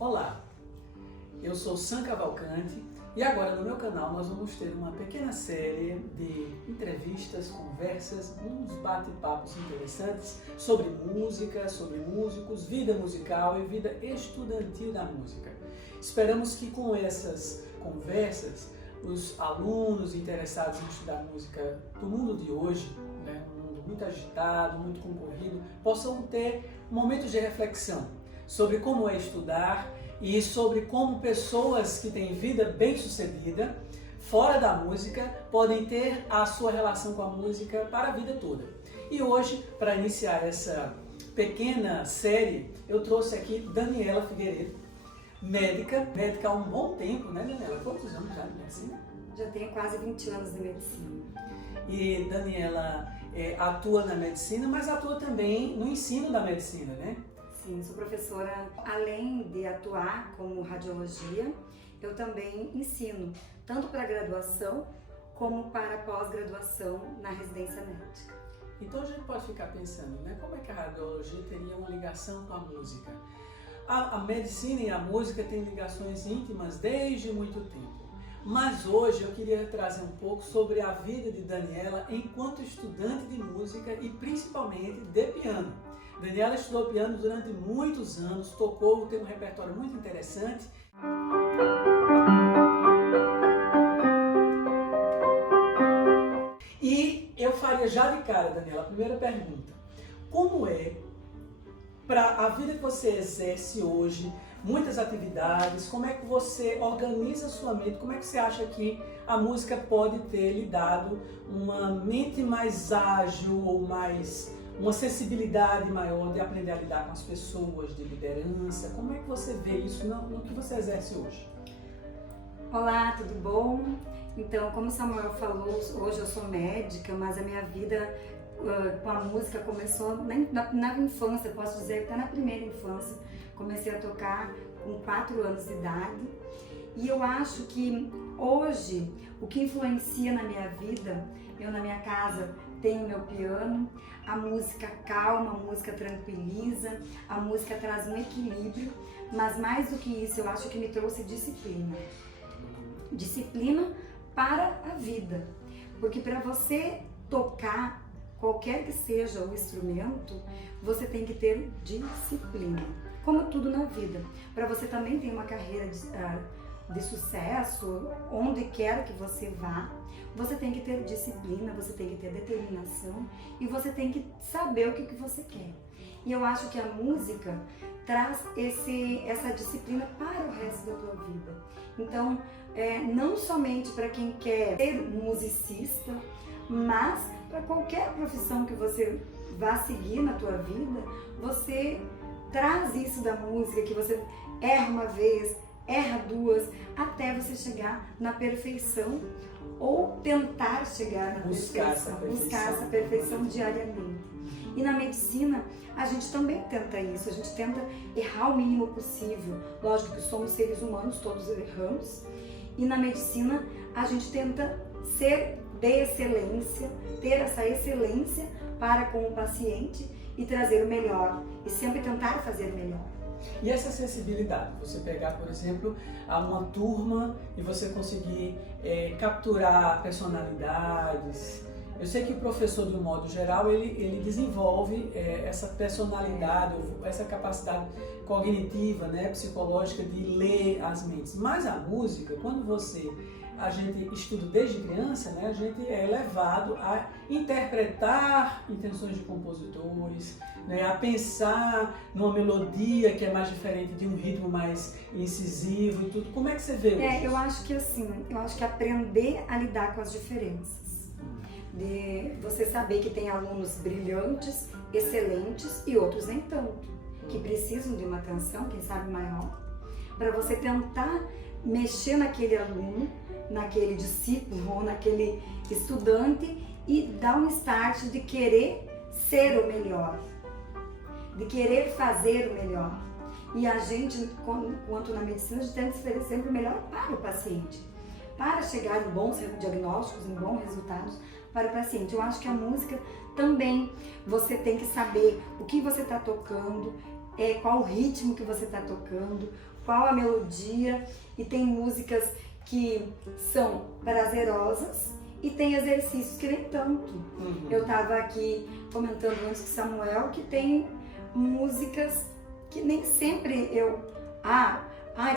Olá, eu sou Sam Cavalcante e agora no meu canal nós vamos ter uma pequena série de entrevistas, conversas, uns bate-papos interessantes sobre música, sobre músicos, vida musical e vida estudantil da música. Esperamos que com essas conversas os alunos interessados em estudar música do mundo de hoje, um mundo muito agitado, muito concorrido, possam ter momentos de reflexão sobre como é estudar e sobre como pessoas que têm vida bem-sucedida fora da música podem ter a sua relação com a música para a vida toda. E hoje, para iniciar essa pequena série, eu trouxe aqui Daniela Figueiredo, médica há um bom tempo, né, Daniela? Quantos anos já de medicina? Já tenho quase 20 anos de medicina. E Daniela atua na medicina, mas atua também no ensino da medicina, né? Sim, sou professora. Além de atuar como radiologia, eu também ensino, tanto para graduação como para pós-graduação na residência médica. Então a gente pode ficar pensando, né? Como é que a radiologia teria uma ligação com a música? A medicina e a música têm ligações íntimas desde muito tempo. Mas hoje eu queria trazer um pouco sobre a vida de Daniela enquanto estudante de música e principalmente de piano. Daniela estudou piano durante muitos anos, tocou, tem um repertório muito interessante. E eu faria já de cara, Daniela, a primeira pergunta. Como é, para a vida que você exerce hoje, muitas atividades, como é que você organiza a sua mente, como é que você acha que a música pode ter lhe dado uma mente mais ágil ou uma sensibilidade maior de aprender a lidar com as pessoas, de liderança? Como é que você vê isso no que você exerce hoje? Olá, tudo bom? Então, como o Samuel falou, hoje eu sou médica, mas a minha vida com a música começou na infância, posso dizer, até na primeira infância. Comecei a tocar com 4 anos de idade e eu acho que hoje o que influencia na minha vida, eu na minha casa tenho meu piano, a música calma, a música tranquiliza, a música traz um equilíbrio, mas mais do que isso eu acho que me trouxe disciplina. Disciplina para a vida, porque para você tocar qualquer que seja o instrumento, você tem que ter disciplina. Como tudo na vida, para você também ter uma carreira de sucesso, onde quer que você vá, você tem que ter disciplina, você tem que ter determinação e você tem que saber o que você quer. E eu acho que a música traz essa disciplina para o resto da tua vida. Então, não somente para quem quer ser musicista, mas para qualquer profissão que você vá seguir na tua vida, você traz isso da música, que você erra uma vez, erra duas, até você chegar na perfeição ou tentar chegar na buscar essa perfeição diariamente. E na medicina, a gente também tenta isso, a gente tenta errar o mínimo possível. Lógico que somos seres humanos, todos erramos. E na medicina, a gente tenta ser de excelência, ter essa excelência para com o paciente e trazer o melhor, e sempre tentar fazer melhor. E essa sensibilidade, você pegar, por exemplo, uma turma e você conseguir capturar personalidades. Eu sei que o professor, de um modo geral, ele desenvolve essa personalidade, essa capacidade cognitiva, né, psicológica de ler as mentes. Mas a música, quando a gente estuda desde criança, né, a gente é levado a interpretar intenções de compositores, né, a pensar numa melodia que é mais diferente de um ritmo mais incisivo e tudo. Como é que você vê isso? Eu acho que aprender a lidar com as diferenças. De você saber que tem alunos brilhantes, excelentes e outros nem tanto, que precisam de uma atenção, quem sabe maior, para você tentar mexer naquele aluno, naquele discípulo ou naquele estudante e dar um start de querer ser o melhor, de querer fazer o melhor. E a gente, quanto na medicina, a gente tenta oferecer sempre o melhor para o paciente, para chegar em bons diagnósticos, em bons resultados para o paciente. Eu acho que a música também, você tem que saber o que você está tocando, qual o ritmo que você está tocando, qual a melodia, e tem músicas que são prazerosas e tem exercícios que nem tanto. Eu estava aqui comentando antes com o Samuel que tem músicas que nem sempre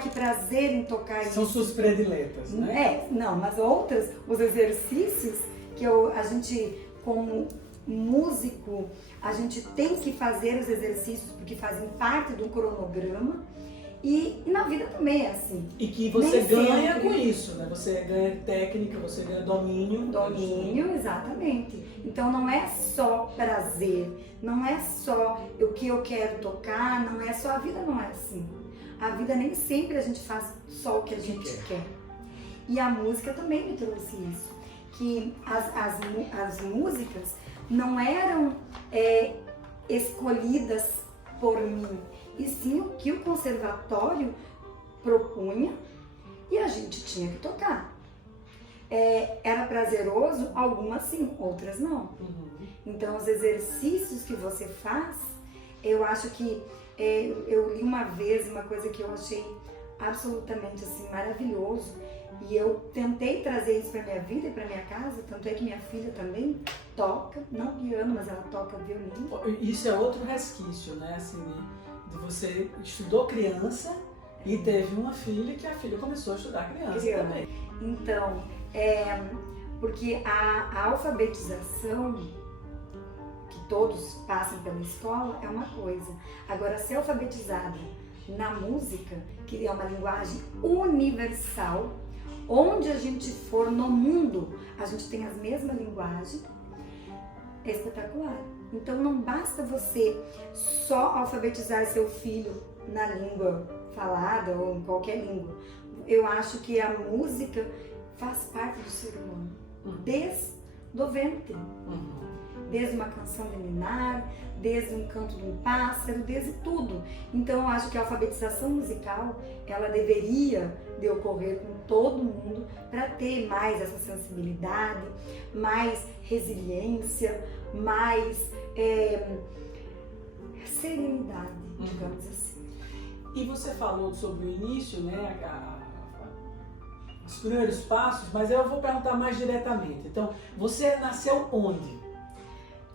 que prazer em tocar isso. São suas prediletas, né? Não, mas outras, os exercícios que a gente, como músico, a gente tem que fazer os exercícios porque fazem parte do cronograma. E na vida também é assim. E que você ganha sempre com isso, né? Você ganha técnica, você ganha domínio. Domínio, exatamente. Então não é só prazer, não é só o que eu quero tocar, não é só, a vida não é assim. A vida nem sempre a gente faz só o que a gente quer. E a música também me trouxe isso. Que as músicas não eram escolhidas por mim, e sim o que o conservatório propunha e a gente tinha que tocar. Era prazeroso, algumas sim, outras não. Então os exercícios que você faz, eu acho que eu li uma vez uma coisa que eu achei absolutamente assim maravilhoso, e eu tentei trazer isso para minha vida e para minha casa, tanto é que minha filha também toca, não piano, mas ela toca violino. Isso é outro resquício, né? Assim, de você estudou criança e teve uma filha que a filha começou a estudar criança também. Então, porque a alfabetização que todos passam pela escola é uma coisa. Agora, ser alfabetizada na música, que é uma linguagem universal, onde a gente for no mundo, a gente tem a mesma linguagem, é espetacular. Então não basta você só alfabetizar seu filho na língua falada ou em qualquer língua. Eu acho que a música faz parte do ser humano, desde o ventre. Desde uma canção de ninar, desde um canto de um pássaro, desde tudo. Então eu acho que a alfabetização musical, ela deveria de ocorrer com todo mundo para ter mais essa sensibilidade, mais resiliência, mais serenidade, digamos assim. E você falou sobre o início, né, os primeiros passos, mas eu vou perguntar mais diretamente. Então, você nasceu onde?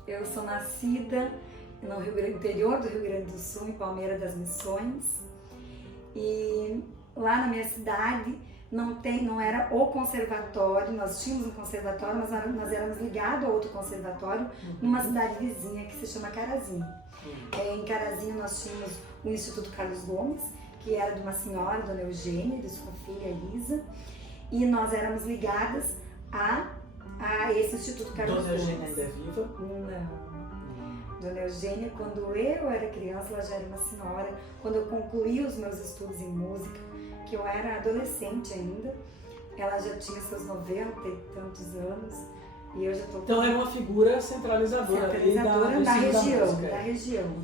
Eu sou nascida no interior do Rio Grande do Sul, em Palmeira das Missões, e lá na minha cidade não era o conservatório, nós tínhamos um conservatório, mas nós éramos ligados a outro conservatório numa cidade vizinha que se chama Carazinho. Em Carazinho nós tínhamos o Instituto Carlos Gomes, que era de uma senhora, Dona Eugênia, de sua filha Elisa, e nós éramos ligadas a esse Instituto Carlos Gomes. Dona Eugênia ainda é viva? Não. Dona Eugênia, quando eu era criança, ela já era uma senhora. Quando eu concluí os meus estudos em música, que eu era adolescente ainda, ela já tinha seus 90 e tantos anos, e eu já estou... Então é uma figura centralizadora da região.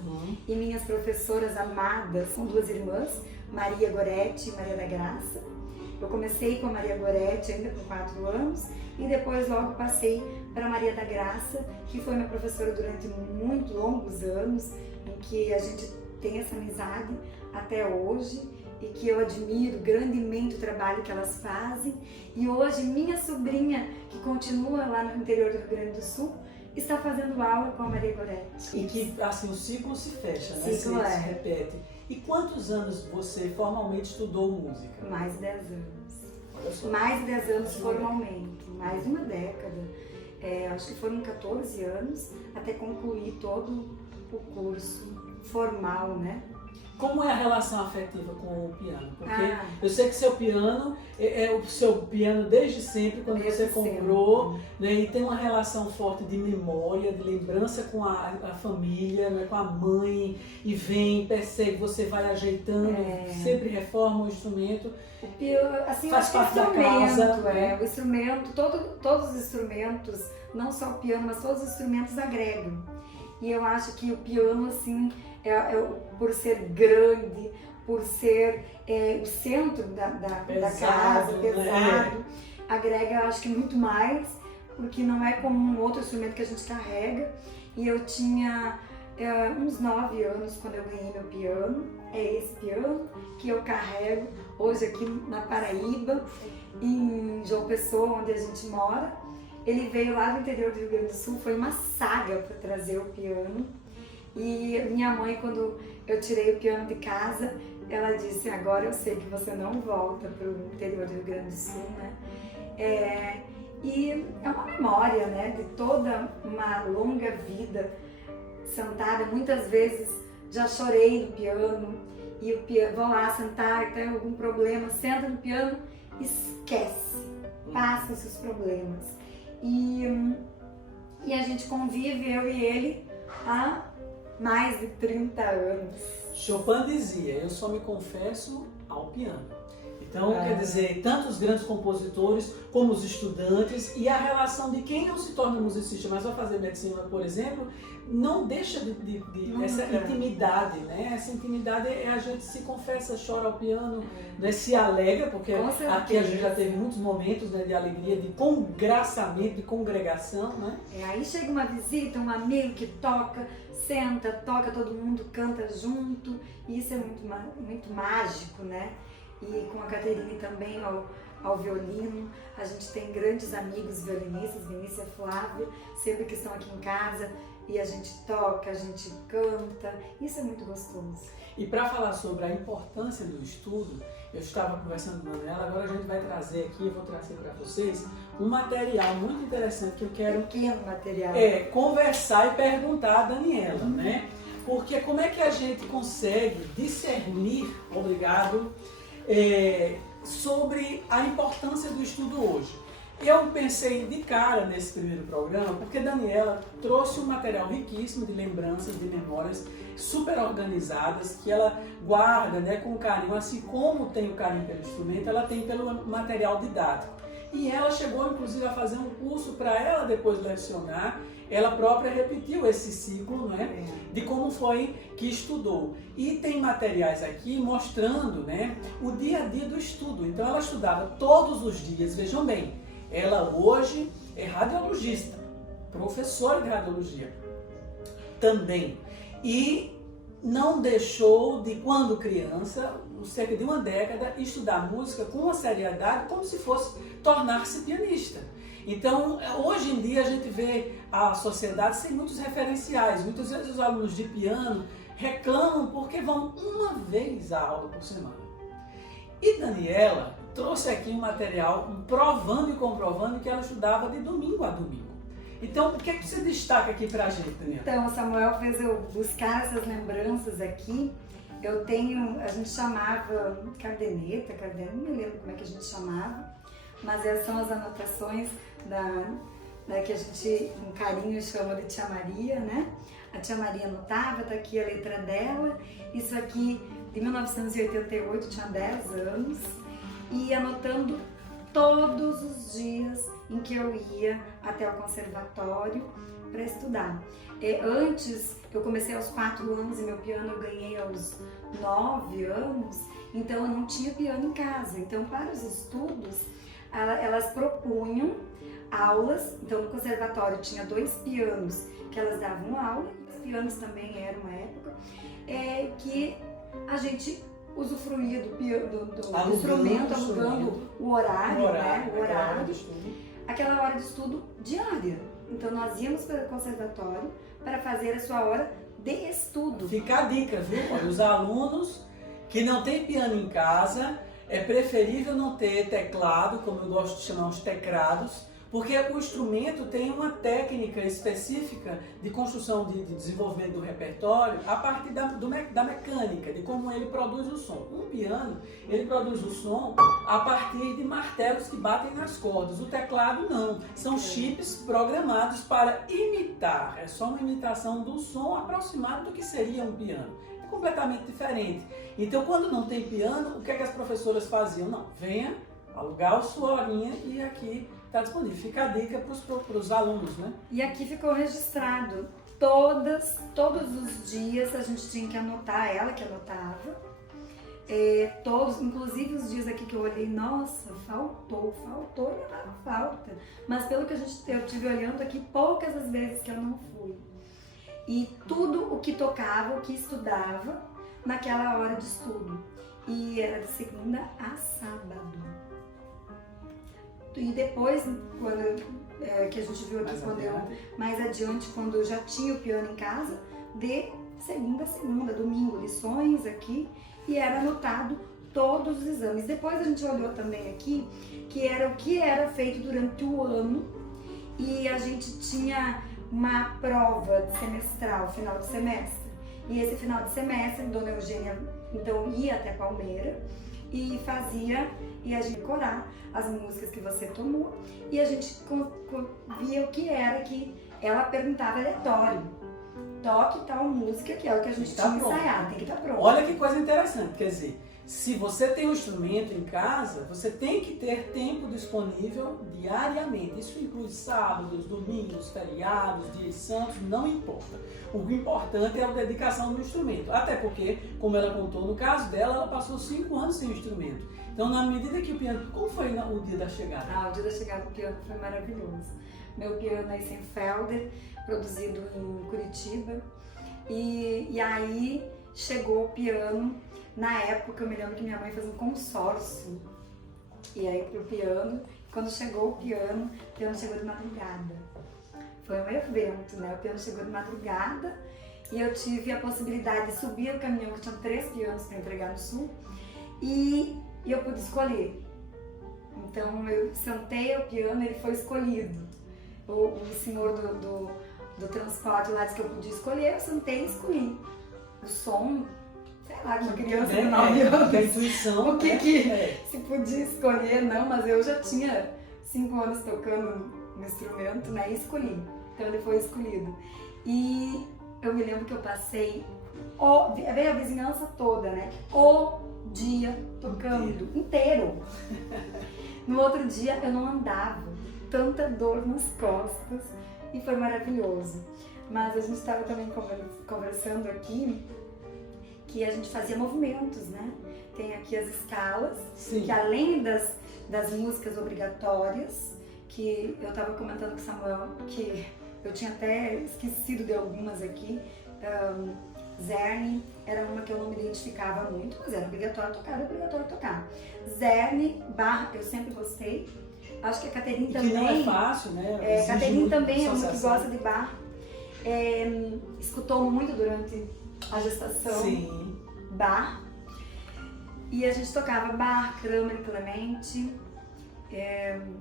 E minhas professoras amadas são duas irmãs, Maria Goretti e Maria da Graça. Eu comecei com a Maria Goretti ainda com 4 anos, e depois logo passei para Maria da Graça, que foi minha professora durante muito longos anos, em que a gente tem essa amizade até hoje, e que eu admiro grandemente o trabalho que elas fazem. E hoje minha sobrinha, que continua lá no interior do Rio Grande do Sul, está fazendo aula com a Maria Goretti. E que assim o ciclo se fecha, né? Ciclo se repete. E quantos anos você formalmente estudou música? Mais de 10 anos. Mais de 10 anos formalmente, mais de uma década. Acho que foram 14 anos até concluir todo o curso formal, né? Como é a relação afetiva com o piano? Porque eu sei que seu piano é o seu piano desde sempre, quando você comprou, né? E tem uma relação forte de memória, de lembrança com a família, né? Com a mãe, e vem, percebe, você vai ajeitando, sempre reforma o instrumento. O piano, assim, faz parte da casa. O instrumento, todos os instrumentos, não só o piano, mas todos os instrumentos agregam. E eu acho que o piano, assim, por ser grande, por ser o centro da casa, pesado, agrega, eu acho que muito mais, porque não é como um outro instrumento que a gente carrega. E eu tinha uns 9 anos, quando eu ganhei meu piano. É esse piano que eu carrego hoje aqui na Paraíba, em João Pessoa, onde a gente mora. Ele veio lá do interior do Rio Grande do Sul, foi uma saga para trazer o piano. E minha mãe, quando eu tirei o piano de casa, ela disse: agora eu sei que você não volta para o interior do Rio Grande do Sul, né? E é uma memória, né, de toda uma longa vida sentada. Muitas vezes já chorei no piano e o piano, vão lá sentar, tem algum problema, senta no piano, esquece, passa-se os problemas. E a gente convive, eu e ele, há mais de 30 anos. Chopin dizia: eu só me confesso ao piano. Então, quer dizer, tanto os grandes compositores como os estudantes, e a relação de quem não se torna musicista, mas vai fazer medicina, por exemplo, não deixa essa intimidade, né? Essa intimidade é a gente se confessa, chora ao piano, né? Se alegra, porque aqui a gente já teve muitos momentos, né, de alegria, de congraçamento, de congregação, né? Aí chega uma visita, um amigo que toca, senta, toca, todo mundo canta junto, e isso é muito mágico, né? E com a Caterine também ao violino. A gente tem grandes amigos violinistas, Vinícius e Flávio, sempre que estão aqui em casa, e a gente toca, a gente canta, isso é muito gostoso. E para falar sobre a importância do estudo, eu estava conversando com a Manuela, agora a gente vai trazer aqui, eu vou trazer para vocês um material muito interessante que eu quero... Pequeno material. Conversar e perguntar a Daniela, né? Porque como é que a gente consegue discernir, obrigado, sobre a importância do estudo hoje. Eu pensei de cara nesse primeiro programa porque Daniela trouxe um material riquíssimo de lembranças, de memórias super organizadas que ela guarda, né, com carinho, assim como tem o carinho pelo instrumento, ela tem pelo material didático. E ela chegou inclusive a fazer um curso para ela depois lecionar. Ela própria repetiu esse ciclo, né, de como foi que estudou. E tem materiais aqui mostrando, né, o dia a dia do estudo. Então ela estudava todos os dias, vejam bem, ela hoje é radiologista, professora de radiologia também. E não deixou de, quando criança, cerca de uma década, estudar música com uma seriedade como se fosse tornar-se pianista. Então, hoje em dia a gente vê a sociedade sem muitos referenciais. Muitas vezes os alunos de piano reclamam porque vão uma vez à aula por semana. E Daniela trouxe aqui um material provando e comprovando que ela estudava de domingo a domingo. Então, o que é que você destaca aqui pra gente, Daniela? Então, o Samuel fez eu buscar essas lembranças aqui. Eu tenho, a gente chamava caderneta, não me lembro como é que a gente chamava, mas essas são as anotações que a gente, com carinho, chama de Tia Maria, né? A Tia Maria anotava, tá aqui a letra dela. Isso aqui, de 1988, tinha 10 anos. E anotando todos os dias em que eu ia até o conservatório para estudar. Antes, eu comecei aos 4 anos e meu piano eu ganhei aos 9 anos, então eu não tinha piano em casa. Então, para os estudos, elas propunham aulas. Então, no conservatório tinha 2 pianos que elas davam aula, os pianos também eram uma época, que a gente usufruía do instrumento, alugando o horário, né? O horário, aquela hora de estudo diária. Então, nós íamos para o conservatório para fazer a sua hora de estudo. Fica a dica, viu? Olha, os alunos que não têm piano em casa, é preferível não ter teclado, como eu gosto de chamar os teclados, porque o instrumento tem uma técnica específica de construção, de desenvolvimento do repertório a partir da mecânica, de como ele produz o som. Um piano, ele produz o som a partir de martelos que batem nas cordas. O teclado não, são chips programados para imitar, é só uma imitação do som aproximado do que seria um piano. É completamente diferente. Então, quando não tem piano, o que é que as professoras faziam? Não, venha alugar a sua horinha e aqui está disponível. Fica a dica para os alunos, né? E aqui ficou registrado. Todos os dias a gente tinha que anotar, ela que anotava. Todos, inclusive os dias aqui que eu olhei, nossa, faltou e nada falta. Mas pelo que eu estive olhando aqui, poucas as vezes que eu não fui. e tudo o que tocava, o que estudava naquela hora de estudo. E era de segunda a sábado. E depois, que a gente viu aqui mais adiante, quando eu já tinha o piano em casa, de segunda a segunda, domingo, lições aqui, e era anotado todos os exames. Depois a gente olhou também aqui, que era o que era feito durante o ano, e a gente tinha uma prova semestral, final de semestre. E esse final de semestre, Dona Eugênia, então, ia até Palmeira e fazia, e a gente decorar as músicas que você tomou, e a gente via o que era que ela perguntava aleatório. Toque tal música, que é o que a gente tinha ensaiado, tem que estar pronto. Olha que coisa interessante, quer dizer, se você tem um instrumento em casa, você tem que ter tempo disponível diariamente. Isso inclui sábados, domingos, feriados, dias santos, não importa. O importante é a dedicação do instrumento. Até porque, como ela contou, no caso dela, ela passou 5 anos sem instrumento. Então, na medida que o piano... Como foi o dia da chegada? O dia da chegada do piano foi maravilhoso. Meu piano é Eisenfelder, produzido em Curitiba. E aí chegou o piano. Na época, eu me lembro que minha mãe fez um consórcio, e aí pro piano, quando chegou o piano chegou de madrugada. Foi um evento, né? O piano chegou de madrugada e eu tive a possibilidade de subir o caminhão, que tinha 3 pianos para entregar no sul, e eu pude escolher. Então eu sentei o piano, ele foi escolhido. O senhor do transporte lá disse que eu podia escolher, eu sentei e escolhi. O som... Sei lá, uma criança de 9 anos, a intuição, o que se podia escolher, não, mas eu já tinha 5 anos tocando no instrumento, né, e escolhi, então ele foi escolhido. E eu me lembro que eu passei, veio a vizinhança toda, né, o dia tocando, inteiro. No outro dia eu não andava, tanta dor nas costas, e foi maravilhoso. Mas a gente estava também conversando aqui, que a gente fazia movimentos, né? Tem aqui as escalas, Sim. Que além das músicas obrigatórias, que eu estava comentando com o Samuel, que eu tinha até esquecido de algumas aqui, Zerne era uma que eu não me identificava muito, mas era obrigatório tocar, Zerne, Bach, eu sempre gostei, acho que a Caterine também... Que não é fácil, né? Caterine também é uma que gosta de Bach, escutou muito durante a gestação. Sim. Bach, e a gente tocava Bach, Kramer, Clemente,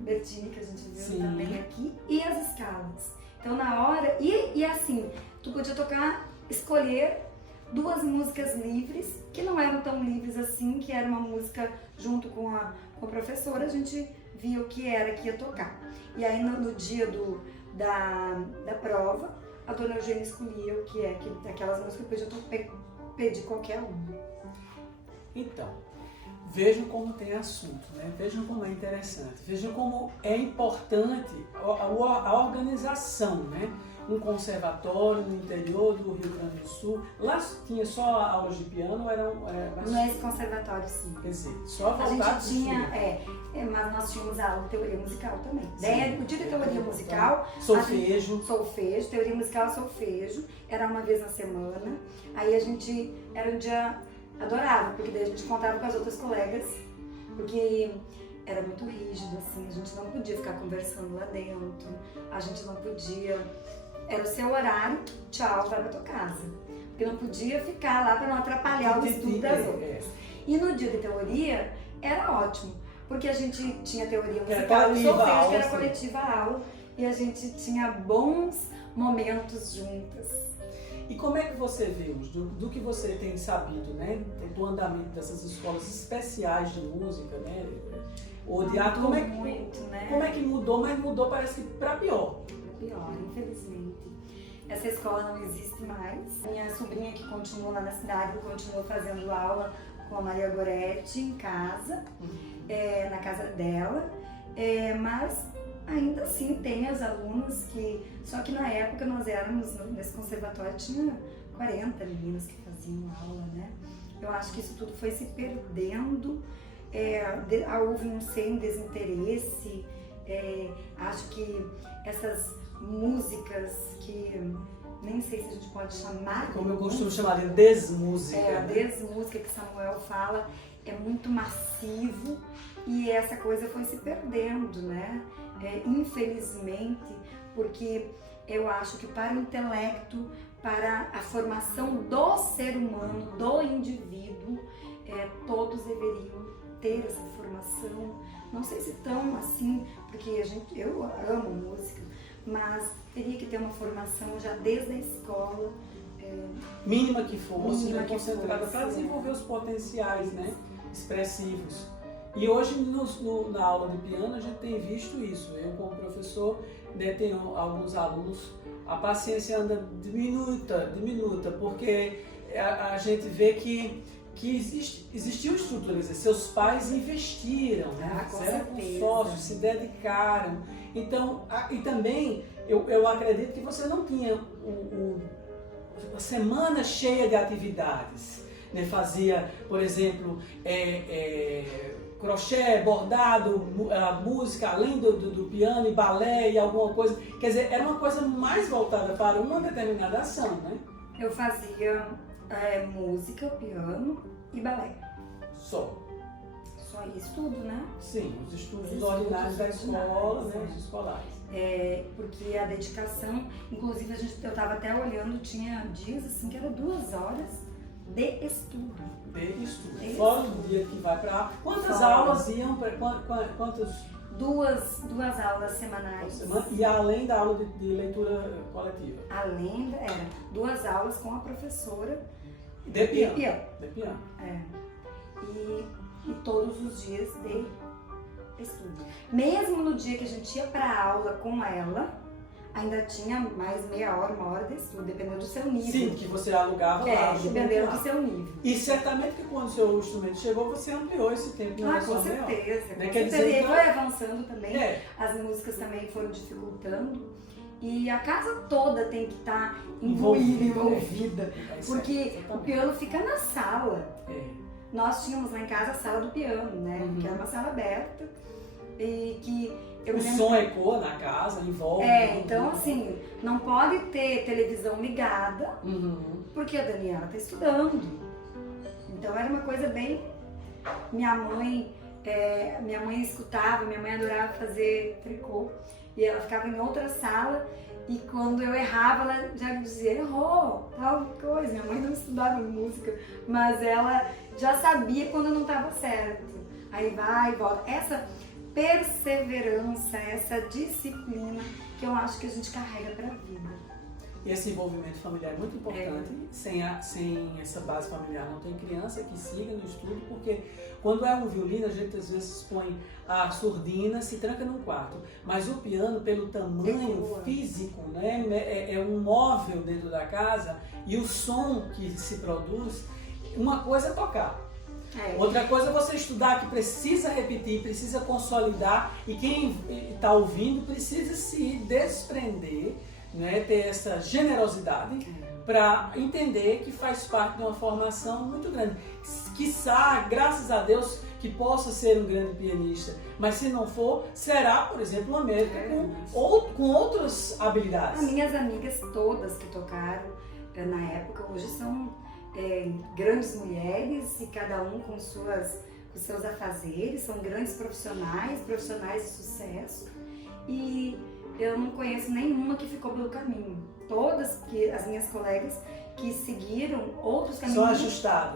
Bertini, que a gente viu Sim. também aqui, e as escalas. Então na hora, e assim, tu podia tocar, escolher 2 músicas livres, que não eram tão livres assim, que era uma música junto com a professora, a gente via o que era que ia tocar. E aí no dia da prova, a Dona Eugênia escolhia o que é, aquelas músicas que eu podia pedir qualquer uma. Então, vejam como tem assunto, né? Vejam como é interessante, vejam como é importante a organização, né? Um conservatório no interior do Rio Grande do Sul, lá tinha só aulas de piano ou eram... Nesse conservatório, sim. Quer dizer, só voltado a gente tinha, mas nós tínhamos aula de teoria musical também. Daí, o dia de teoria musical... Solfejo. Solfejo, teoria musical, solfejo. Era uma vez na semana. Aí a gente, era um dia adorável, porque daí a gente contava com as outras colegas, porque era muito rígido, assim, a gente não podia ficar conversando lá dentro, a gente não podia... Era o seu horário, tchau, vai pra tua casa. Porque não podia ficar lá para não atrapalhar o estudo das outras. E no dia de teoria, era ótimo, porque a gente tinha teoria musical e solfejo, que era coletiva aula, e a gente tinha bons momentos juntas. E como é que você vê, do que você tem sabido, né, do andamento dessas escolas especiais de música, né, ou de arte, como é que mudou, mas mudou parece que para pior. Pior, infelizmente. Essa escola não existe mais. Minha sobrinha que continua lá na cidade, continua fazendo aula com a Maria Goretti em casa, na casa dela, mas ainda assim tem as alunas que... Só que na época nós éramos, nesse conservatório, tinha 40 meninas que faziam aula, né? Eu acho que isso tudo foi se perdendo, houve um sem desinteresse, acho que essas músicas que nem sei se a gente pode chamar. Como eu costumo chamar de desmúsica. A desmúsica que Samuel fala é muito massivo e essa coisa foi se perdendo, né? Infelizmente, porque eu acho que para o intelecto, para a formação do ser humano, do indivíduo, todos deveriam ter essa formação. Não sei se tão assim, porque eu amo música, mas teria que ter uma formação já desde a escola. Mínima que fosse, Mínima né, que concentrada fosse, para desenvolver os potenciais, né, expressivos. E hoje na aula de piano a gente tem visto isso. Eu como professor, né, tenho alguns alunos, a paciência anda diminuta, porque a gente vê que existiam estruturas, seus pais investiram, né, fizeram consórcios, se dedicaram. Então, e também eu acredito que você não tinha uma semana cheia de atividades, né? Fazia, por exemplo, crochê, bordado, música, além do piano e balé e alguma coisa. Quer dizer, era uma coisa mais voltada para uma determinada ação, né? Eu fazia música, piano e balé. Só isso tudo, né? Sim, os estudos ordinários da escola, né? Os escolares. Porque a dedicação, inclusive eu estava até olhando, tinha dias assim que era 2 horas de estudo. Fora o dia que vai para... Quantas aulas iam? Quantos? Duas aulas semanais. E além da aula de leitura coletiva? Era 2 aulas com a professora de piano. De piano. E todos os dias de estudo. Mesmo no dia que a gente ia para a aula com ela, ainda tinha mais meia hora, 1 hora de estudo, dependendo do seu nível. Sim, que você alugava lá. Dependendo do seu nível. E certamente que quando o seu instrumento chegou, você ampliou esse tempo. Com certeza. Né? Quer dizer, ele foi avançando também, as músicas também foram dificultando. E a casa toda tem que estar envolvida. Porque o piano fica na sala. Nós tínhamos lá em casa a sala do piano, né? Que era uma sala aberta. E que o som ecoa na casa, envolve. Então assim, não pode ter televisão ligada, porque a Daniela está estudando. Então era uma coisa bem... Minha mãe escutava, minha mãe adorava fazer tricô. E ela ficava em outra sala e quando eu errava, ela já dizia, errou, tal coisa. Minha mãe não estudava música, mas ela já sabia quando não estava certo. Aí vai e volta. Essa perseverança, essa disciplina que eu acho que a gente carrega para a vida. E esse envolvimento familiar é muito importante. Sem essa base familiar não tem criança que siga no estudo, porque quando é um violino a gente às vezes põe a surdina, se tranca num quarto. Mas o piano, pelo tamanho físico, né, é um móvel dentro da casa e o som que se produz, uma coisa é tocar. Outra coisa é você estudar, que precisa repetir, precisa consolidar, e quem está ouvindo precisa se desprender, né, ter essa generosidade para entender que faz parte de uma formação muito grande. Quiçá, graças a Deus, que possa ser um grande pianista, mas se não for, será, por exemplo, uma médica com outras habilidades. As minhas amigas todas que tocaram na época, hoje são grandes mulheres e cada um com seus afazeres, são grandes profissionais de sucesso, e eu não conheço nenhuma que ficou pelo caminho. Todas as minhas colegas que seguiram outros caminhos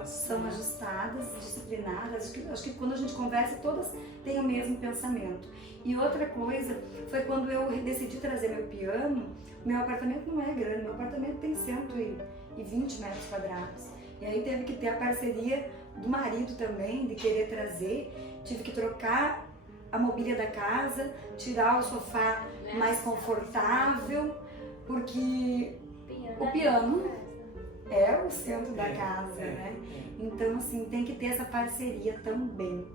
são ajustadas, disciplinadas. Acho que quando a gente conversa, todas têm o mesmo pensamento. E outra coisa foi quando eu decidi trazer meu piano. Meu apartamento não é grande, meu apartamento tem 120 metros quadrados. E aí teve que ter a parceria do marido também, de querer trazer. Tive que trocar a mobília da casa, tirar o sofá mais confortável, porque o piano é o centro da casa, né? Então, assim, tem que ter essa parceria também.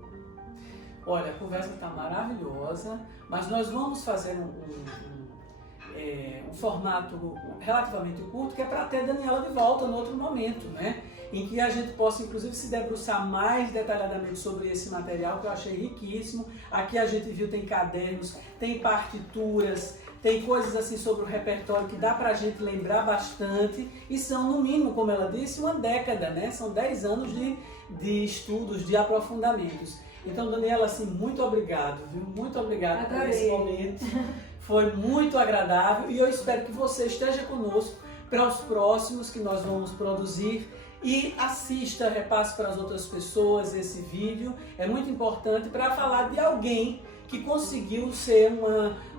Olha, a conversa está maravilhosa, mas nós vamos fazer um formato relativamente curto, que é para ter Daniela de volta no outro momento, né? Em que a gente possa, inclusive, se debruçar mais detalhadamente sobre esse material, que eu achei riquíssimo. Aqui a gente viu, tem cadernos, tem partituras, tem coisas assim sobre o repertório que dá pra gente lembrar bastante e são, no mínimo, como ela disse, uma década, né? São 10 anos de estudos, de aprofundamentos. Então, Daniela, assim, muito obrigado, viu? Muito obrigado por esse momento. Foi muito agradável e eu espero que você esteja conosco para os próximos que nós vamos produzir. E assista, repasse para as outras pessoas esse vídeo. É muito importante para falar de alguém que conseguiu ser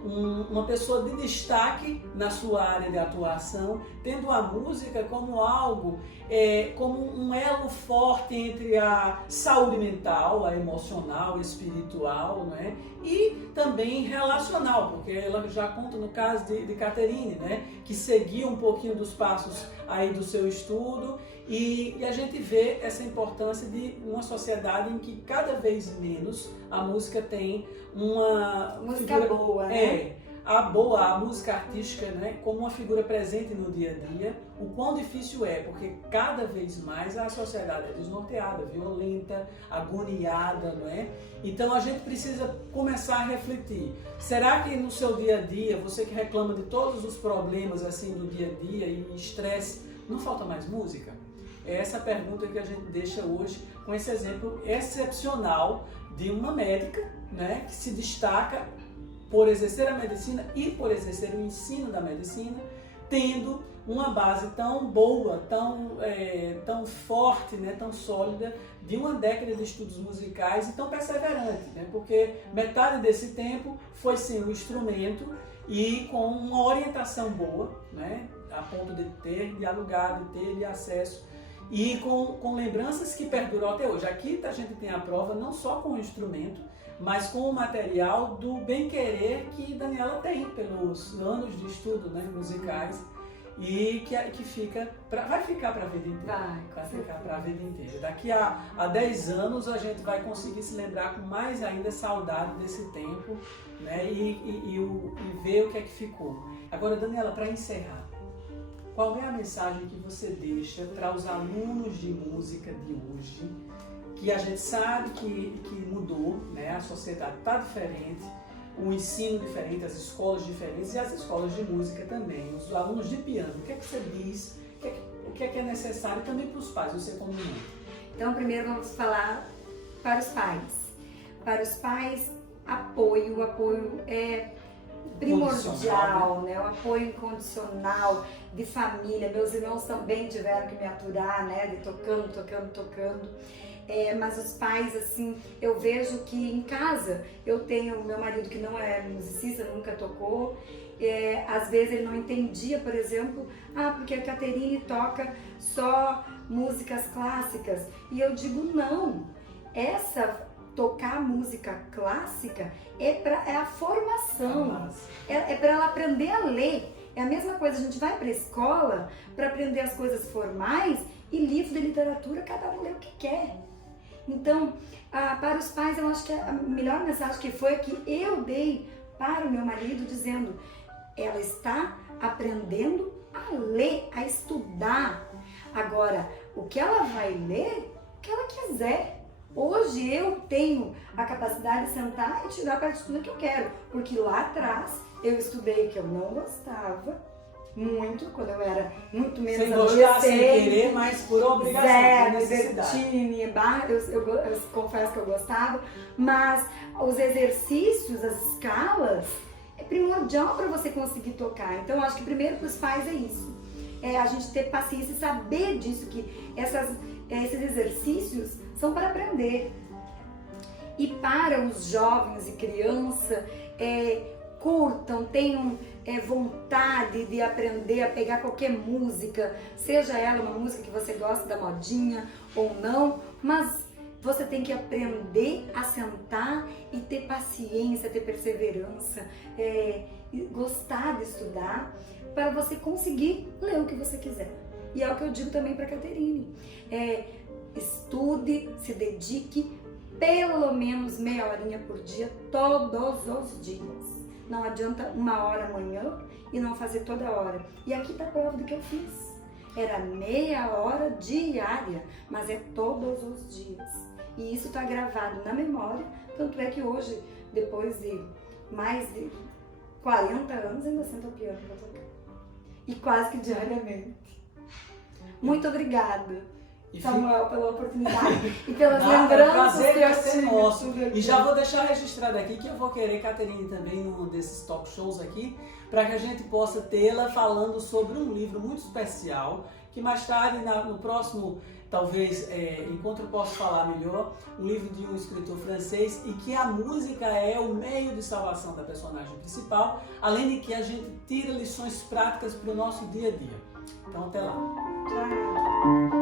uma pessoa de destaque na sua área de atuação, tendo a música como algo, como um elo forte entre a saúde mental, a emocional, a espiritual, né? E também relacional, porque ela já conta no caso de Caterine, né? Que seguiu um pouquinho dos passos aí do seu estudo e a gente vê essa importância de uma sociedade em que cada vez menos a música tem uma música figura, boa, né? A música artística, né, como uma figura presente no dia a dia, o quão difícil é, porque cada vez mais a sociedade é desnorteada, violenta, agoniada, não é? Então a gente precisa começar a refletir. Será que no seu dia a dia, você que reclama de todos os problemas assim do dia a dia e estresse, não falta mais música? É essa pergunta que a gente deixa hoje com esse exemplo excepcional de uma médica, né, que se destaca por exercer a medicina e por exercer o ensino da medicina, tendo uma base tão boa, tão forte, né, tão sólida, de uma década de estudos musicais e tão perseverante, né, porque metade desse tempo foi sem o instrumento e com uma orientação boa, né, a ponto de ter dialogado, de ter acesso e com lembranças que perduram até hoje. Aqui a gente tem a prova não só com o instrumento, mas com o material do bem-querer que Daniela tem pelos anos de estudo, né, musicais e que vai ficar para a vida inteira. Vai ficar para a vida inteira. Daqui a 10 anos a gente vai conseguir se lembrar com mais ainda saudade desse tempo, né, e ver o que é que ficou. Agora, Daniela, para encerrar, qual é a mensagem que você deixa para os alunos de música de hoje, que a gente sabe que mudou, né? A sociedade está diferente, o ensino diferente, as escolas diferentes e as escolas de música também, os alunos de piano, o que é que você diz, o que é necessário também para os pais, você como mãe? Então, primeiro vamos falar para os pais. Para os pais, apoio é primordial, né? O apoio incondicional de família. Meus irmãos também tiveram que me aturar, né? De tocando. Mas os pais, assim, eu vejo que em casa eu tenho meu marido que não é musicista, nunca tocou. Às vezes ele não entendia, por exemplo, porque a Caterine toca só músicas clássicas. E eu digo, não, tocar música clássica é a formação, é para ela aprender a ler. É a mesma coisa, a gente vai para a escola para aprender as coisas formais e livro de literatura, cada um lê o que quer. Então, para os pais, eu acho que a melhor mensagem que foi que eu dei para o meu marido, dizendo, ela está aprendendo a ler, a estudar. Agora, o que ela vai ler, o que ela quiser. Hoje eu tenho a capacidade de sentar e tirar a partitura que eu quero, porque lá atrás eu estudei que eu não gostava muito, quando eu era muito menos adolescente. Sem querer, mas por obrigação, por necessidade. Eu confesso que eu gostava, mas os exercícios, as escalas, é primordial para você conseguir tocar. Então, eu acho que primeiro para os pais é isso. A gente ter paciência e saber disso, que esses exercícios são para aprender. E para os jovens e crianças, curtam, tenham vontade de aprender a pegar qualquer música, seja ela uma música que você gosta da modinha ou não, mas você tem que aprender a sentar e ter paciência, ter perseverança, gostar de estudar, para você conseguir ler o que você quiser. E é o que eu digo também para a Caterine. Estude, se dedique pelo menos meia horinha por dia, todos os dias. Não adianta 1 hora amanhã e não fazer toda hora. E aqui está a prova do que eu fiz. Era meia hora diária, mas é todos os dias. E isso está gravado na memória, tanto é que hoje, depois de mais de 40 anos ainda sento o piano pra tocar. E quase que diariamente. Muito obrigada, Samuel, pela oportunidade e pelas lembranças prazer que eu vai ser tive. nosso. E já vou deixar registrado aqui que eu vou querer Caterine também num desses talk shows aqui, para que a gente possa tê-la falando sobre um livro muito especial, que mais tarde, no próximo, talvez, encontro eu possa falar melhor, um livro de um escritor francês, e que a música é o meio de salvação da personagem principal, além de que a gente tira lições práticas para o nosso dia a dia. Então, até lá. Tchau.